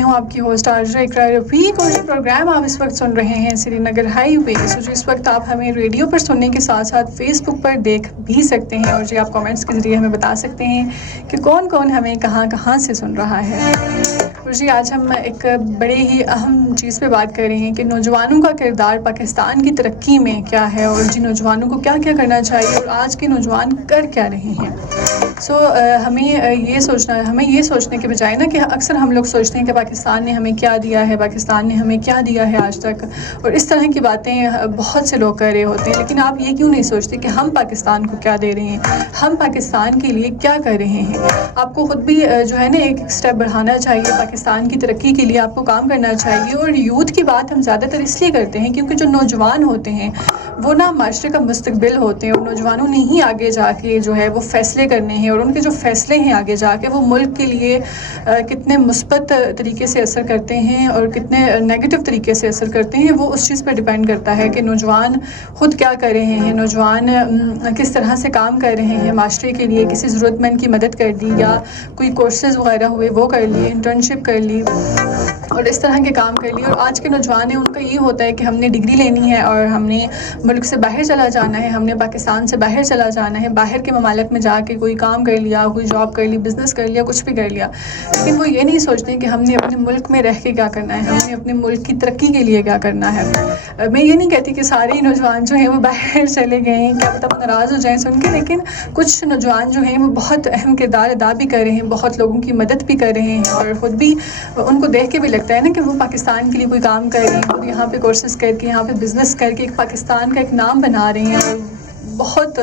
میں ہوں آپ کی ہوسٹ عارضہ اقرار رفیق، اور یہ پروگرام آپ اس وقت سن رہے ہیں سری نگر ہائی وے۔ جو اس وقت آپ ہمیں ریڈیو پر سننے کے ساتھ ساتھ فیس بک پر دیکھ بھی سکتے ہیں، اور آپ کامنٹس کے ذریعے ہمیں بتا سکتے ہیں کہ کون کون ہمیں کہاں کہاں سے سن رہا ہے۔ اور آج ہم ایک بڑے ہی اہم چیز پہ بات کر رہے ہیں کہ نوجوانوں کا کردار پاکستان کی ترقی میں کیا ہے، اور نوجوانوں کو کیا کیا کرنا چاہیے، اور آج کے نوجوان کر کیا رہے ہیں۔ ہمیں یہ سوچنے کے بجائے نا کہ اکثر ہم لوگ سوچتے ہیں کہ پاکستان نے ہمیں کیا دیا ہے، پاکستان نے ہمیں کیا دیا ہے آج تک، اور اس طرح کی باتیں بہت سے لوگ کر رہے ہوتے ہیں، لیکن آپ یہ کیوں نہیں سوچتے کہ ہم پاکستان کو کیا دے رہے ہیں، ہم پاکستان کے لیے کیا کر رہے ہیں۔ آپ کو خود بھی جو ہے نا ایک سٹیپ بڑھانا چاہیے، پاکستان کی ترقی کے لیے آپ کو کام کرنا چاہیے۔ اور یوتھ کی بات ہم زیادہ تر اس لیے کرتے ہیں کیونکہ جو نوجوان ہوتے ہیں وہ نا معاشرے کا مستقبل ہوتے ہیں، اور نوجوانوں نے ہی آگے جا کے جو ہے وہ فیصلے کرنے ہیں، اور ان کے جو فیصلے ہیں آگے جا کے وہ ملک کے لیے کتنے مثبت طریقے سے اثر کرتے ہیں اور کتنے نیگیٹو طریقے سے اثر کرتے ہیں، وہ اس چیز پر ڈیپینڈ کرتا ہے کہ نوجوان خود کیا کر رہے ہیں، نوجوان کس طرح سے کام کر رہے ہیں معاشرے کے لیے، کسی ضرورت مند کی مدد کر دی، یا کوئی کورسز وغیرہ ہوئے وہ کر لی، انٹرنشپ کر لی، اور اس طرح کے کام کر لیے۔ اور آج کے نوجوان ہیں ان کا یہ ہوتا ہے کہ ہم نے ڈگری لینی ہے اور ہم نے ملک سے باہر چلا جانا ہے، ہم نے پاکستان سے باہر چلا جانا ہے، باہر کے ممالک میں جا کے کوئی کام کر لیا، کوئی جاب کر لی، بزنس کر لیا، کچھ بھی کر لیا، لیکن وہ یہ نہیں سوچتے کہ ہم نے اپنے ملک میں رہ کے کیا کرنا ہے، ہم نے اپنے ملک کی ترقی کے لیے کیا کرنا ہے۔ میں یہ نہیں کہتی کہ سارے ہی نوجوان جو ہیں وہ باہر چلے گئے ہیں، کیا پتہ وہ ناراض ہو جائیں سن کے، لیکن کچھ نوجوان جو ہیں وہ بہت اہم کردار ادا بھی کر رہے ہیں، بہت لوگوں کی مدد بھی کر رہے ہیں، اور خود بھی ان کو دیکھ کے بھی لگتا ہے نا کہ وہ پاکستان کے لیے کوئی کام کر رہے ہیں، خود یہاں پہ کورسز کر کے، یہاں پہ بزنس کر کے ایک پاکستان کا ایک نام بنا رہے ہیں، اور بہت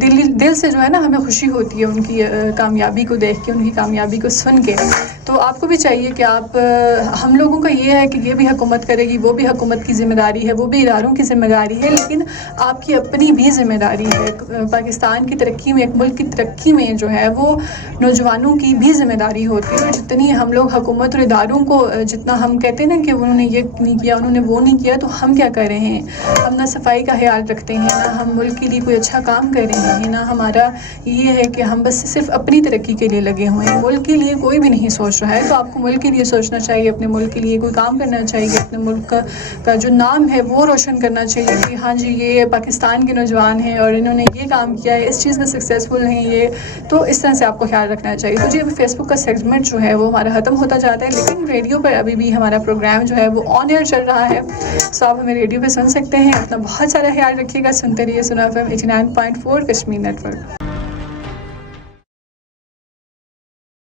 دل سے جو ہے نا ہمیں خوشی ہوتی ہے ان کی کامیابی کو دیکھ کے، ان کی کامیابی کو سن کے۔ تو آپ کو بھی چاہیے کہ ہم لوگوں کا یہ ہے کہ یہ بھی حکومت کرے گی، وہ بھی حکومت کی ذمہ داری ہے، وہ بھی اداروں کی ذمہ داری ہے، لیکن آپ کی اپنی بھی ذمہ داری ہے۔ پاکستان کی ترقی میں، ایک ملک کی ترقی میں جو ہے وہ نوجوانوں کی بھی ذمہ داری ہوتی ہے، اور جتنی ہم لوگ حکومت اور اداروں کو جتنا ہم کہتے ہیں نا کہ انہوں نے یہ نہیں کیا، انہوں نے وہ نہیں کیا، تو ہم کیا کر رہے ہیں؟ ہم نہ صفائی کا خیال رکھتے ہیں، نہ ہم ملک کے لیے کوئی اچھا کام کر رہے ہیں، نہ ہمارا یہ ہے کہ ہم بس صرف اپنی ترقی کے لیے لگے ہوئے ہیں، ملک کے لیے کوئی بھی نہیں سوچ رہا ہے۔ تو آپ کو ملک کے لیے سوچنا چاہیے، اپنے ملک کے لیے کوئی کام کرنا چاہیے، اپنے ملک کا جو نام ہے وہ روشن کرنا چاہیے کہ ہاں جی یہ پاکستان کے نوجوان ہیں اور انہوں نے یہ کام کیا ہے، اس چیز میں سکسیزفل ہیں یہ، تو اس طرح سے آپ کو خیال رکھنا چاہیے۔ تو ابھی فیس بک کا سیگمنٹ جو ہے وہ ہمارا ختم ہوتا جاتا ہے، لیکن ریڈیو پر ابھی بھی ہمارا پروگرام جو ہے وہ آن ایئر چل رہا ہے، آپ ہمیں ریڈیو پہ سن سکتے ہیں۔ اپنا بہت سارا خیال رکھیے گا، سنتے رہیے سنا FM 89.4 کشمیر نیٹ ورک۔